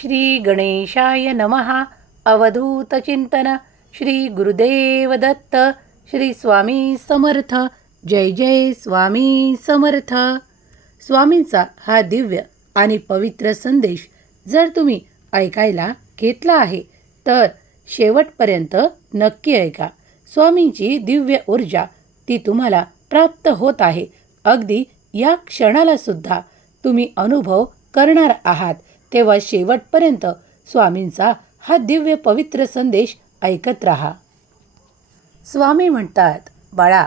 श्री गणेशाय नमः अवधूतचिंतन श्री गुरुदेव दत्त. श्री स्वामी समर्थ. जय जय स्वामी समर्थ. स्वामींचा हा दिव्य आणि पवित्र संदेश जर तुम्ही ऐकायला घेतला आहे तर शेवटपर्यंत नक्की ऐका. स्वामींची दिव्य ऊर्जा ती तुम्हाला प्राप्त होत आहे. अगदी या क्षणालासुद्धा तुम्ही अनुभव करणार आहात. तेव्हा शेवटपर्यंत स्वामींचा हा दिव्य पवित्र संदेश ऐकत राहा. स्वामी म्हणतात बाळा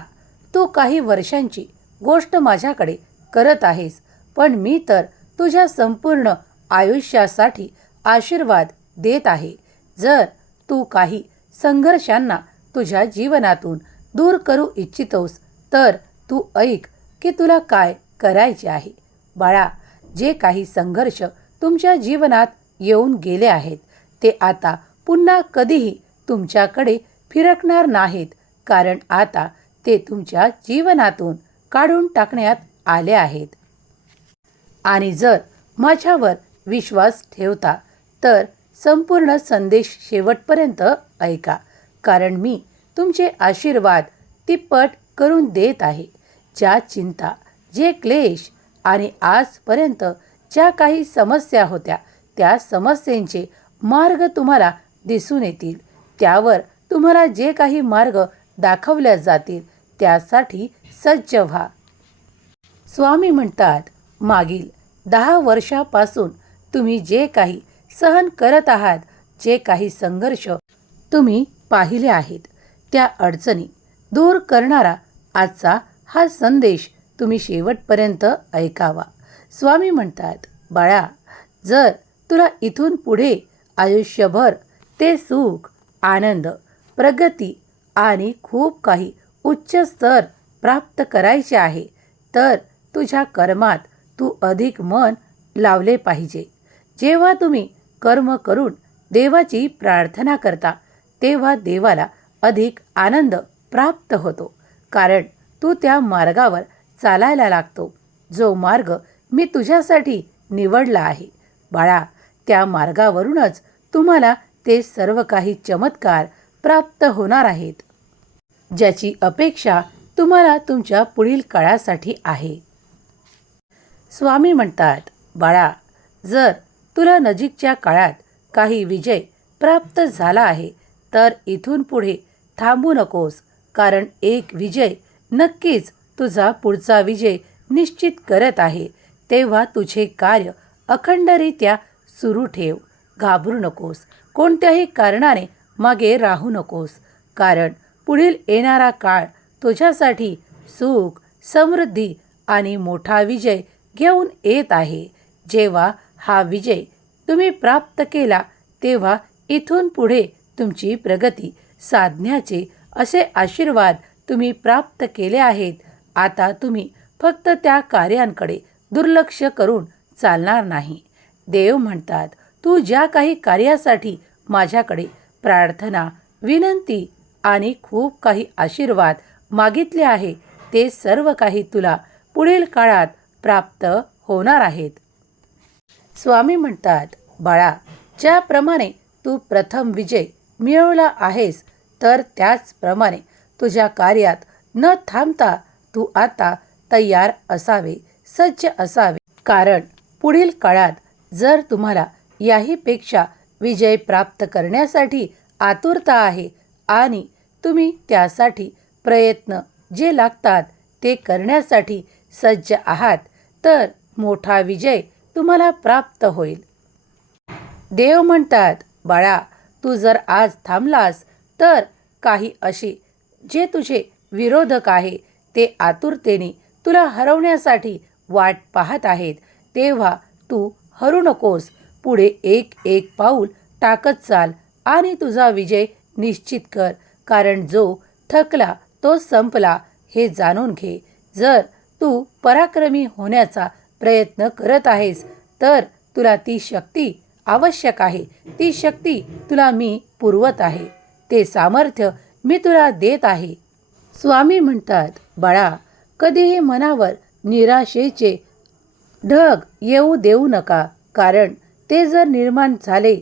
तू काही वर्षांची गोष्ट माझ्याकडे करत आहेस पण मी तर तुझ्या संपूर्ण आयुष्यासाठी आशीर्वाद देत आहे. जर तू काही संघर्षांना तुझ्या जीवनातून दूर करू इच्छितोस तर तू ऐक की तुला काय करायचे आहे. बाळा जे काही संघर्ष तुमच्या जीवनात येऊन गेले आहेत. ते आता पुन्हा कधीही तुमच्याकडे फिरकणार नाहीत कारण आता ते तुमच्या जीवनातून काढून टाकण्यात आले आहेत. आणि जर माझ्यावर विश्वास ठेवता तर संपूर्ण संदेश शेवटपर्यंत ऐका कारण मी तुमचे आशीर्वाद तिप्पट करून देत आहे. ज्या चिंता जे क्लेश आणि आजपर्यंत ज्या काही समस्या होत्या त्या समस्येंचे मार्ग तुम्हाला दिसून येतील. त्यावर तुम्हाला जे काही मार्ग दाखवल्या जातील त्यासाठी सज्ज व्हा. स्वामी म्हणतात मागील दहा वर्षापासून तुम्ही जे काही सहन करत आहात जे काही संघर्ष तुम्ही पाहिले आहेत त्या अडचणी दूर करणारा आजचा हा संदेश तुम्ही शेवटपर्यंत ऐकावा. स्वामी म्हणतात बाळा जर तुला इथून पुढे आयुष्यभर ते सुख आनंद प्रगती आणि खूप काही उच्च स्तर प्राप्त करायचे आहे तर तुझ्या कर्मात तू अधिक मन लावले पाहिजे. जेव्हा तुम्ही कर्म करून देवाची प्रार्थना करता तेव्हा देवाला अधिक आनंद प्राप्त होतो कारण तू त्या मार्गावर चालायला लागतो. जो मार्ग मी तुझ्यासाठी निवडला आहे. बाळा त्या मार्गावरूनच तुम्हाला ते सर्व काही चमत्कार प्राप्त होणार आहेत. ज्याची अपेक्षा तुम्हाला तुमच्या पुढील काळासाठी आहे. स्वामी म्हणतात बाळा जर तुला नजीकच्या काळात काही विजय प्राप्त झाला आहे तर इथून पुढे थांबू नकोस. कारण एक विजय नक्कीच तुझा पुढचा विजय निश्चित करत आहे. तेव्हा तुझे कार्य अखंडरित्या सुरू ठेव. घाबरू नकोस. कोणत्याही कारणाने मागे राहू नकोस. कारण पुढील येणारा काळ तुझ्यासाठी सुख समृद्धी आणि मोठा विजय घेऊन येत आहे. जेव्हा हा विजय तुम्ही प्राप्त केला तेव्हा इथून पुढे तुमची प्रगती साधण्याचे असे आशीर्वाद तुम्ही प्राप्त केले आहेत. आता तुम्ही फक्त त्या कार्यांकडे दुर्लक्ष करून चालणार नाही. देव म्हणतात तू ज्या काही कार्यासाठी माझ्याकडे प्रार्थना विनंती आणि खूप काही आशीर्वाद मागितले आहे ते सर्व काही तुला पुढील काळात प्राप्त होणार आहेत. स्वामी म्हणतात बाळा ज्याप्रमाणे तू प्रथम विजय मिळवला आहेस तर त्याचप्रमाणे तुझ्या कार्यात न थांबता तू आता तयार असावे. सज्ज असावे. कारण पुढील काळात जर तुम्हाला याहीपेक्षा विजय प्राप्त करण्यासाठी आतुरता आहे आणि तुम्ही त्यासाठी प्रयत्न जे लागतात ते करण्यासाठी सज्ज आहात तर मोठा विजय तुम्हाला प्राप्त होईल. देव म्हणतात बाळा तू जर आज थांबलास तर काही असे जे तुझे विरोधक आहे ते आतुरतेने तुला हरवण्यासाठी वाट पाहत आहेत तेव्हा तू हरू नकोस. पुढे एक एक पाऊल टाकत चाल आणि तुझा विजय निश्चित कर कारण जो थकला तो संपला हे जाणून घे. जर तू पराक्रमी होण्याचा प्रयत्न करत आहेस तर तुला ती शक्ती आवश्यक आहे. ती शक्ती तुला मी पुरवत आहे. ते सामर्थ्य मी तुला देत आहे. स्वामी म्हणतात बाळा कधीही मनावर निराशेचे ढग येऊ देऊ नका. कारण ते जर निर्माण झाले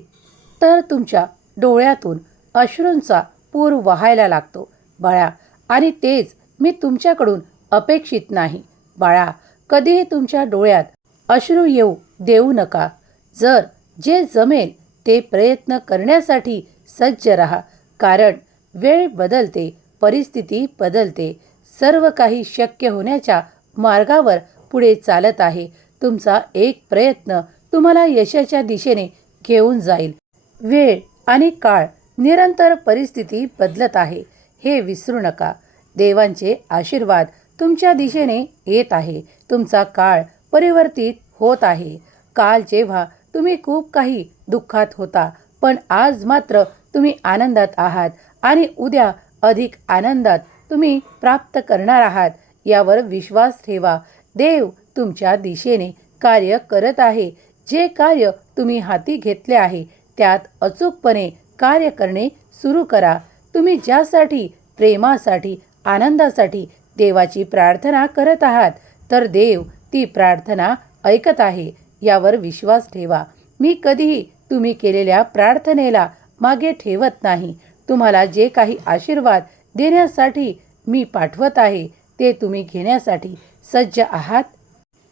तर तुमच्या डोळ्यातून अश्रूंचा पूर वाहायला लागतो. बाळा आणि तेच मी तुमच्याकडून अपेक्षित नाही. बाळा कधीही तुमच्या डोळ्यात अश्रू येऊ देऊ नका. जर जे जमेल ते प्रयत्न करण्यासाठी सज्ज राहा. कारण वेळ बदलते परिस्थिती बदलते. सर्व काही शक्य होण्याच्या मार्गावर पुढे चालत आहे. तुमचा एक प्रयत्न तुम्हाला यशाच्या दिशेने घेऊन जाईल. वेळ आणि काळ निरंतर परिस्थिती बदलत आहे. हे विसरू नका. देवांचे आशीर्वाद तुमच्या दिशेने येत आहे. तुमचा काळ परिवर्तित होत आहे. काल जेव्हा तुम्ही खूप काही दुःखात होता पण आज मात्र तुम्ही आनंदात आहात आणि उद्या अधिक आनंदात तुम्ही प्राप्त करणार आहात. यावर विश्वास ठेवा. देव तुमच्या दिशेने कार्य करत आहे. जे कार्य तुम्ही हाती घेतले आहे त्यात अचूकपणे कार्य करणे सुरू करा. तुम्ही ज्यासाठी प्रेमासाठी आनंदासाठी देवाची प्रार्थना करत आहात तर देव ती प्रार्थना ऐकत आहे. यावर विश्वास ठेवा. मी कधीही तुम्ही केलेल्या प्रार्थनेला मागे ठेवत नाही. तुम्हाला जे काही आशीर्वाद देण्यासाठी मी पाठवत आहे ते तुम्ही घेण्यासाठी सज्ज आहात?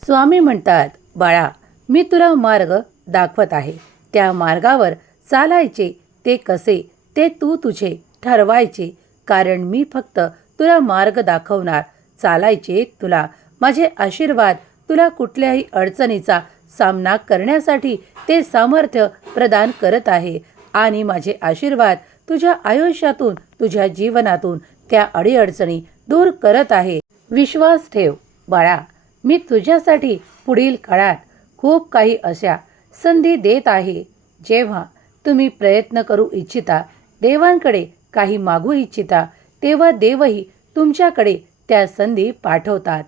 स्वामी म्हणतात बाळा मी तुला मार्ग दाखवत आहे. त्या मार्गावर चालायचे ते कसे ते तू तुझे ठरवायचे. कारण मी फक्त तुला मार्ग दाखवणार. चालायचे तुला. माझे आशीर्वाद तुला कुठल्याही अडचणीचा सामना करण्यासाठी ते सामर्थ्य प्रदान करत आहे. आणि माझे आशीर्वाद तुझ्या आयुष्यातून तुझ्या जीवनातून त्या अडीअडचणी दूर करत आहे. विश्वास ठेव बाळा. मी तुझ्यासाठी पुढील काळात खूप काही अशा संधी देत आहे. जेव्हा तुम्ही प्रयत्न करू इच्छिता देवांकडे काही मागू इच्छिता तेव्हा देवही तुमच्याकडे त्या संधी पाठवतात.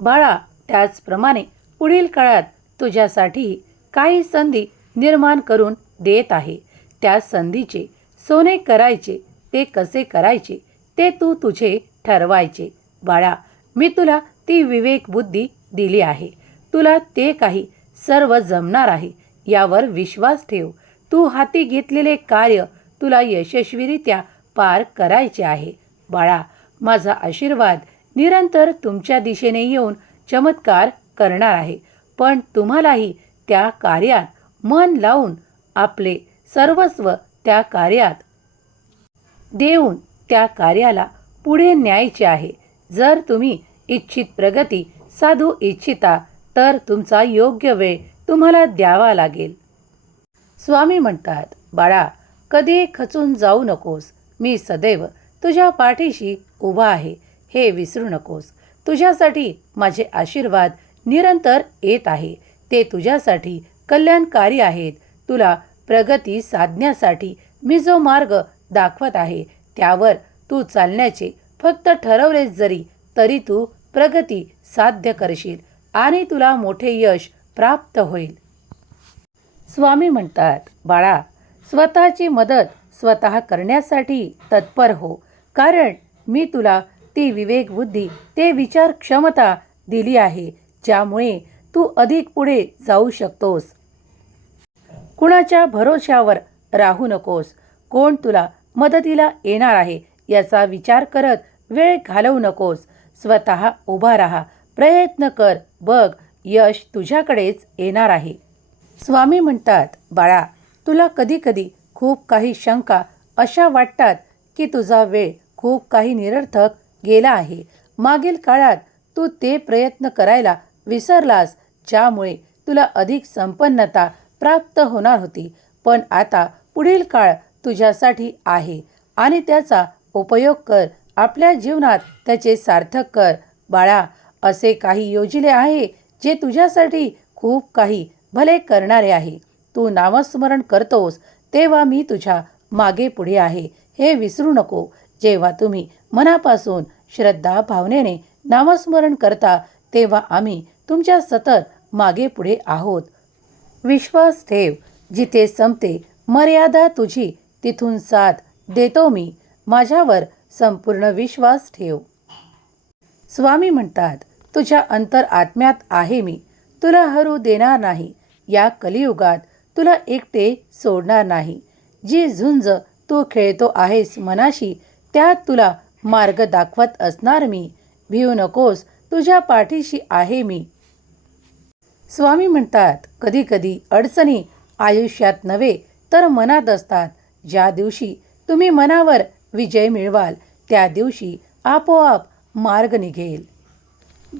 बाळा त्याचप्रमाणे पुढील काळात तुझ्यासाठीही काही संधी निर्माण करून देत आहे. त्या संधीचे सोने करायचे ते कसे करायचे ते तू तुझे ठरवायचे. बाळा मी तुला ती विवेक बुद्धी दिली आहे. तुला ते काही सर्व जमणार आहे. यावर विश्वास ठेव. तू हाती घेतलेले कार्य तुला यशस्वीरित्या पार करायचे आहे. बाळा माझा आशीर्वाद निरंतर तुमच्या दिशेने येऊन चमत्कार करणार आहे. पण तुम्हालाही त्या कार्यात मन लावून आपले सर्वस्व त्या कार्यात देऊन त्या कार्याला पुढे न्यायचे आहे. जर तुम्ही इच्छित प्रगती साधू इच्छिता तर तुमचा योग्य वेळ तुम्हाला द्यावा लागेल. स्वामी म्हणतात बाळा कधी खचून जाऊ नकोस. मी सदैव तुझ्या पाठीशी उभा आहे. हे विसरू नकोस. तुझ्यासाठी माझे आशीर्वाद निरंतर येत आहे. ते तुझ्यासाठी कल्याणकारी आहेत. तुला प्रगती साधण्यासाठी मी जो मार्ग दाखवत आहे त्यावर तू चालण्याचे फक्त ठरवलेस जरी तरी तू प्रगती साध्य करशील आणि तुला मोठे यश प्राप्त होईल. स्वामी म्हणतात बाळा स्वतःची मदत स्वतः करण्यासाठी तत्पर हो कारण मी तुला ती विवेकबुद्धी ते विचार क्षमता दिली आहे ज्यामुळे तू अधिक पुढे जाऊ शकतोस. कुणाच्या भरोश्यावर राहू नकोस. कोण तुला मदतीला येणार आहे याचा विचार करत वेळ घालवू नकोस. स्वतः उभा राहा. प्रयत्न कर. बघ यश तुझ्याकडेच येणार आहे. स्वामी म्हणतात बाळा तुला कधीकधी खूप काही शंका अशा वाटतात की तुझा वेळ खूप काही निरर्थक गेला आहे. मागील काळात तू ते प्रयत्न करायला विसरलास ज्यामुळे तुला अधिक संपन्नता प्राप्त होणार होती. पण आता पुढील काळ तुझ्यासाठी आहे आणि त्याचा उपयोग कर. आपल्या जीवनात त्याचे सार्थक कर. बाळा असे काही योजिले आहे जे तुझ्यासाठी खूप काही भले करणारे आहे. तू नामस्मरण करतोस तेव्हा मी तुझ्या मागे पुढे आहे. हे विसरू नको. जेव्हा तुम्ही मनापासून श्रद्धा भावनेने नामस्मरण करता तेव्हा आम्ही तुमच्या सतत मागे पुढे आहोत. विश्वास ठेव. जिथे संपते मर्यादा तुझी तिथून साथ देतो मी. माझ्यावर संपूर्ण विश्वास ठेव. स्वामी म्हणतात तुझ्या अंतर आत्म्यात आहे मी. तुला हरू देणार नाही. या कलियुगात तुला एकटे सोडणार नाही. जी झुंज तू खेळतो आहेस मनाशी त्यात तुला मार्ग दाखवत असणार मी. भिऊ नकोस तुझ्या पाठीशी आहे मी. स्वामी म्हणतात कधी कधी अडचणी आयुष्यात नव्हे तर मनात असतात. ज्या दिवशी तुम्ही मनावर विजय मिळवाल. त्या दिवशी आपोआप मार्ग निघेल.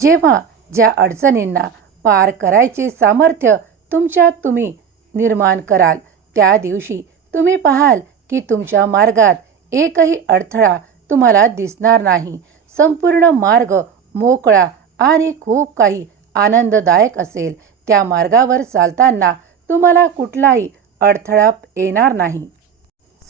जेव्हा ज्या अडचणींना पार करायचे सामर्थ्य तुमच्यात तुम्ही निर्माण कराल त्या दिवशी तुम्ही पाहाल की तुमच्या मार्गात एकही अडथळा तुम्हाला दिसणार नाही. संपूर्ण मार्ग मोकळा आणि खूप काही आनंददायक असेल. त्या मार्गावर चालताना तुम्हाला कुठलाही अडथळा येणार नाही.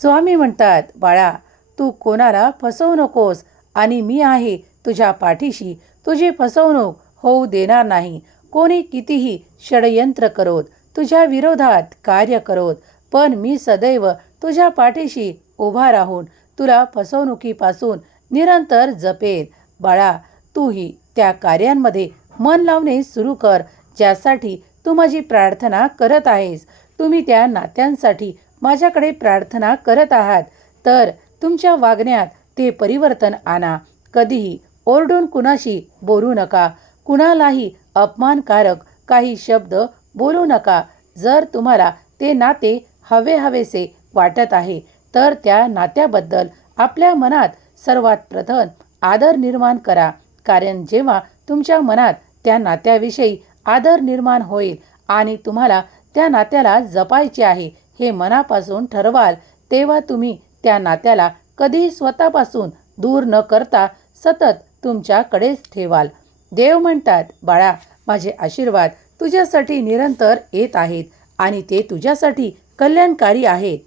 स्वामी म्हणतात बाळा तू कोणाला फसवू नकोस आणि मी आहे तुझ्या पाठीशी. तुझी फसवणूक होऊ देणार नाही. कोणी कितीही षडयंत्र करोत तुझ्या विरोधात कार्य करोत पण मी सदैव तुझ्या पाठीशी उभा राहून तुला फसवणुकीपासून निरंतर जपेल बाळा तूही त्या कार्यांमध्ये मन लावणे सुरू कर ज्यासाठी तू माझी प्रार्थना करत आहेस. तुम्ही त्या नात्यांसाठी माझ्याकडे प्रार्थना करत आहात. तर तुमच्या वागण्यात ते परिवर्तन आणा. कधीही ओरडून कुणाशी बोलू नका. कुणालाही अपमानकारक काही शब्द बोलू नका. जर तुम्हाला ते नाते हवे हवेसे वाटत आहे तर त्या नात्याबद्दल आपल्या मनात सर्वात प्रथम आदर निर्माण करा. कारण जेव्हा तुमच्या मनात त्या नात्याविषयी आदर निर्माण होईल आणि तुम्हाला त्या नात्याला जपायचे आहे हे मनापासून ठरवाल तेव्हा तुम्ही त्या नात्याला कधीही स्वतःपासून दूर न करता सतत तुमच्याकडेच ठेवाल. देव म्हणतात बाळा माझे आशीर्वाद तुझ्यासाठी निरंतर येत आहेत आणि ते तुझ्यासाठी कल्याणकारी आहेत.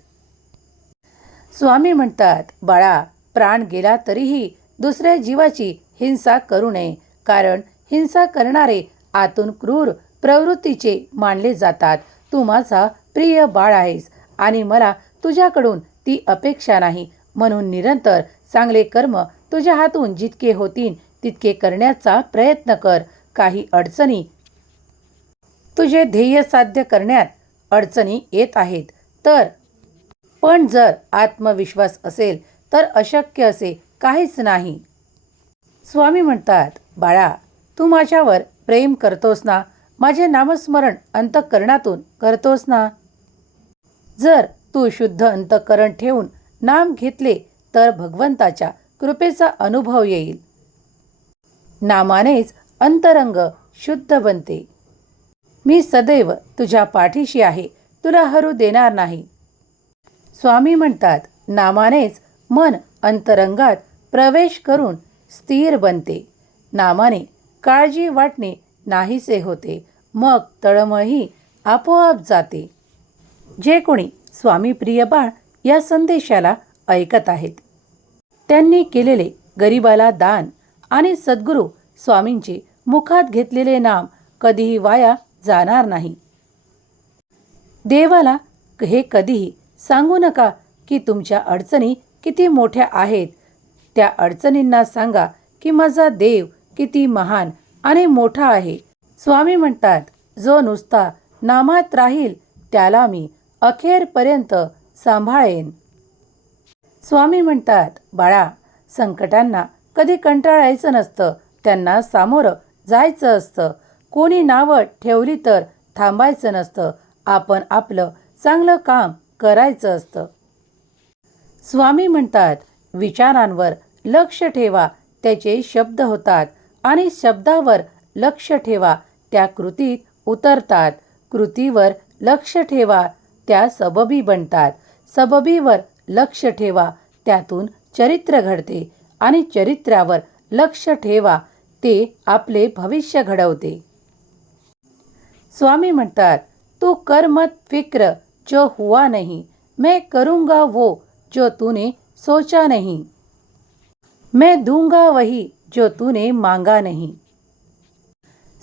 स्वामी म्हणतात बाळा प्राण गेला तरीही दुसऱ्या जीवाची हिंसा करू नये कारण हिंसा करणारे आतून क्रूर प्रवृत्तीचे मानले जातात. तू माझा प्रिय बाळ आहेस आणि मला तुझ्याकडून ती अपेक्षा नाही. म्हणून निरंतर चांगले कर्म तुझ्या हातून जितके होतील तितके करण्याचा प्रयत्न कर. काही अडचणी तुझे ध्येय साध्य करण्यात अडचणी येत आहेत. तर पण जर आत्मविश्वास असेल तर अशक्य असे काहीच नाही. स्वामी म्हणतात बाळा तू माझ्यावर प्रेम करतोस ना? माझे नामस्मरण अंतःकरणातून करतोस ना? जर तू शुद्ध अंतःकरण ठेवून नाम घेतले तर भगवंताच्या कृपेचा अनुभव येईल. नामानेच अंतरंग शुद्ध बनते. मी सदैव तुझ्या पाठीशी आहे तुला हरू देणार नाही. स्वामी म्हणतात नामानेच मन अंतरंगात प्रवेश करून स्थिर बनते. नामाने काळजी वाटणे नाहीसे होते मग तळमळही आपोआप जाते. जे कोणी स्वामीप्रिय बाळ या संदेशाला ऐकत आहेत. त्यांनी केलेले गरिबाला दान आणि सद्गुरू स्वामींचे मुखात घेतलेले नाम कधीही वाया जाणार नाही. देवाला हे कधीही सांगू नका की तुमच्या अडचणी किती मोठ्या आहेत. त्या अडचणींना सांगा की माझा देव किती महान आणि मोठा आहे. स्वामी म्हणतात जो नुसता नामात राहील त्याला मी अखेरपर्यंत सांभाळेन. स्वामी म्हणतात बाळा संकटांना कधी कंटाळायचं नसतं. त्यांना सामोरं जायचं असतं. कोणी नावं ठेवली तर थांबायचं नसतं. आपण आपलं चांगलं काम करायचं असतं. स्वामी म्हणतात विचारांवर लक्ष ठेवा. त्याचे शब्द होतात आणि शब्दावर लक्ष ठेवा. त्या कृतीत उतरतात. कृतीवर लक्ष ठेवा. त्या सबबी बनतात. सबबीवर लक्ष ठेवा त्यातून चरित्र घडते आणि चरित्रावर लक्ष ठेवा ते आपले भविष्य घडवते. स्वामी म्हणतात तू कर मत फिक्र जो हुआ नहीं मैं करूंगा वो जो तूने सोचा नहीं. मैं दूंगा वही जो तूने मांगा नहीं.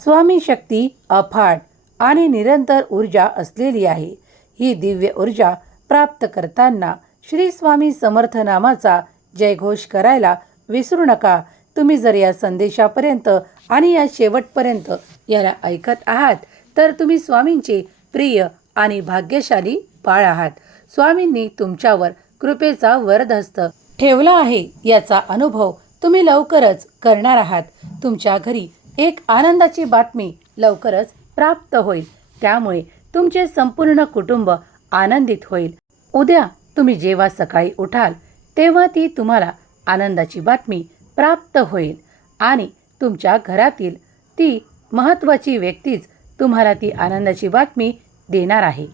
स्वामी शक्ती अफाट आणि निरंतर ऊर्जा असलेली आहे. ही दिव्य ऊर्जा प्राप्त करताना श्री स्वामी समर्थ नामाचा जयघोष करायला विसरू नका. तुम्ही जर या संदेशापर्यंत आणि या शेवटपर्यंत याला ऐकत आहात तर तुम्ही स्वामींचे प्रिय आणि भाग्यशाली बाळ आहात. स्वामींनी तुमच्यावर कृपेचा वरदहस्त ठेवला आहे. याचा अनुभव तुम्ही लवकरच करणार आहात. तुमच्या घरी एक आनंदाची बातमी लवकरच प्राप्त होईल. त्यामुळे तुमचे संपूर्ण कुटुंब आनंदित होईल. उद्या तुम्ही जेव्हा सकाळी उठाल तेव्हा ती तुम्हाला आनंदाची बातमी प्राप्त होईल आणि तुमच्या घरातील ती महत्त्वाची व्यक्तीच तुम्हाला ती आनंदाची बातमी देणार आहे.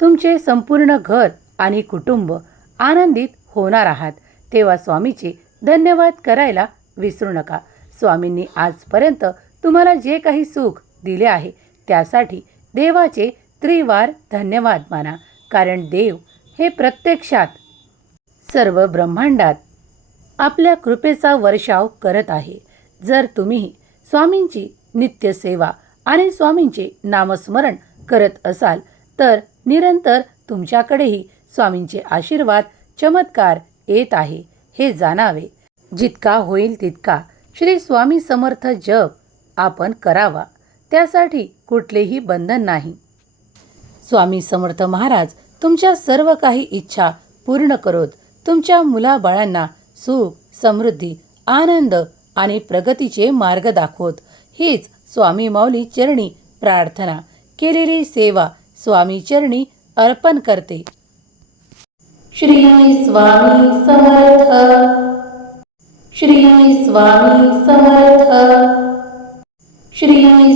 तुमचे संपूर्ण घर आणि कुटुंब आनंदित होणार आहात तेव्हा स्वामीचे धन्यवाद करायला विसरू नका. स्वामींनी आजपर्यंत तुम्हाला जे काही सुख दिले आहे त्यासाठी देवाचे त्रिवार धन्यवाद माना कारण देव हे प्रत्यक्षात सर्व ब्रह्मांडात आपल्या कृपेचा वर्षाव करत आहे. जर तुम्ही स्वामींची नित्यसेवा आणि स्वामींचे नामस्मरण करत असाल तर निरंतर तुमच्याकडेही स्वामींचे आशीर्वाद चमत्कार येत आहे हे जाणावे. जितका होईल तितका श्री स्वामी समर्थ जप आपण करावा. त्यासाठी कुठलेही बंधन नाही. स्वामी समर्थ महाराज तुमच्या सर्व काही इच्छा पूर्ण करोत. तुमच्या मुलाबाळांना सुख समृद्धी आनंद आणि प्रगतीचे मार्ग दाखवत. हीच स्वामी माऊली चरणी प्रार्थना. केलेली सेवा स्वामी चरणी अर्पण करते. श्री स्वामी समर्थ. श्री स्वामी समर्थ. श्री